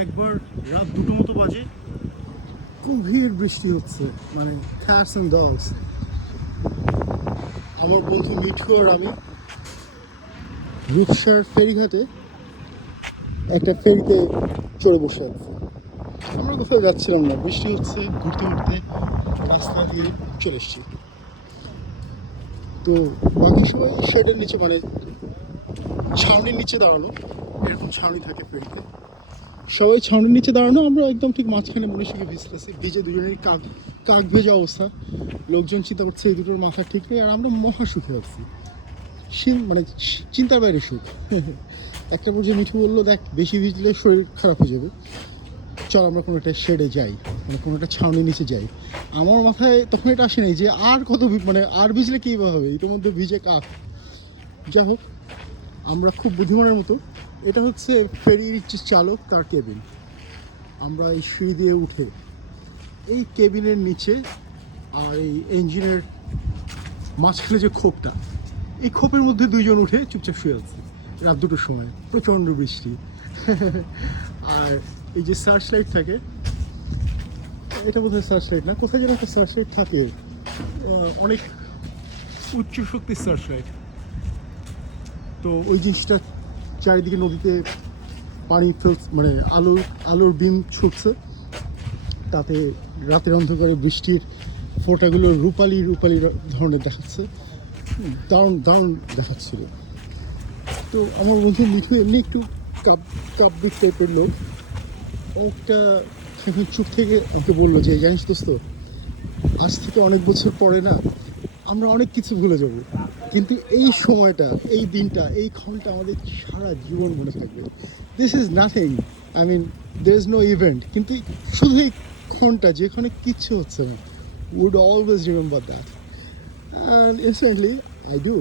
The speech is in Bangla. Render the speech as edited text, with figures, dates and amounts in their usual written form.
একবার রাত 2টো মতো বাজে, গভীর বৃষ্টি হচ্ছে, মানে ক্যাটস অ্যান্ড ডগস। আমার বন্ধু মিঠু আর আমি রূপসার ফেরিঘাটে একটা ফেরিতে চড়ে বসে আছি। আমরা কোথাও যাচ্ছিলাম না, বৃষ্টি হচ্ছে, ঘুরতে ঘুরতে রাস্তা দিয়ে চলে এসছি। তো বাকি সবাই শেডের নিচে, মানে ছাউনির নিচে দাঁড়ানো, এরকম ছাউনি থাকে ফেরিতে, সবাই ছাউনির নিচে দাঁড়ানো, আমরা একদম ঠিক মাঝখানে মনে সুখে ভিজতেছি, ভিজে দুজনেরই কাক কাক ভেজা অবস্থা। লোকজন চিন্তা করছে এই দুটোর মাথা ঠিক নেই, আর আমরা মহা সুখে আছি, মানে চিন্তার বাইরে সুখ। একটা পর্যায়ে মিঠু বললো, দেখ বেশি ভিজলে শরীর খারাপ হয়ে যাবে, চল আমরা কোনো একটা শেডে যাই, মানে কোনো একটা ছাউনির নিচে যাই। আমার মাথায় তখন এটা আসে নাই যে আর কত মানে আর ভিজলে কী বা হবে, এটার মধ্যে ভিজে কাক। যাই হোক, আমরা খুব বুদ্ধিমানের মতো, এটা হচ্ছে ফেরির যে চালক তার কেবিন, আমরা এই সিঁড়ি দিয়ে উঠে এই কেবিনের নিচে আর এই ইঞ্জিনের মাঝখানে যে খোপটা, এই খোপের মধ্যে দুইজন উঠে চুপচাপ শুয়ে আছে রাত 2টোর সময়, প্রচণ্ড বৃষ্টি। আর এই যে সার্চ লাইট থাকে, এটা বোধহয় সার্চ লাইট না, কোথায় যেন একটা সার্চ লাইট থাকে, অনেক উচ্চ শক্তির সার্চ লাইট। তো ওই জিনিসটা চারিদিকে নদীতে পানি ফেলছে, মানে আলোর বিম ছুটছে, তাতে রাতের অন্ধকারে বৃষ্টির ফোঁটাগুলো রূপালি রূপালি ধরনের দেখাচ্ছে, দারুণ দারুণ দেখাচ্ছিল। তো আমার বন্ধু মিঠু এমনি একটু কাব্যিক টাইপের লোক, একটা এখন চুপ থেকে ওকে বললো যে জানিস দোস্ত, আজ থেকে অনেক বছর পরে না আমরা অনেক কিছু ভুলে যাব, কিন্তু এই সময়টা, এই দিনটা, এই ক্ষণটা আমাদের সারা জীবন মনে থাকবে। This is nothing, I mean there is no event, কিন্তু শুধু এই ক্ষণটা যেখানে কিচ্ছু হচ্ছে না, would always remember that, and instantly I do.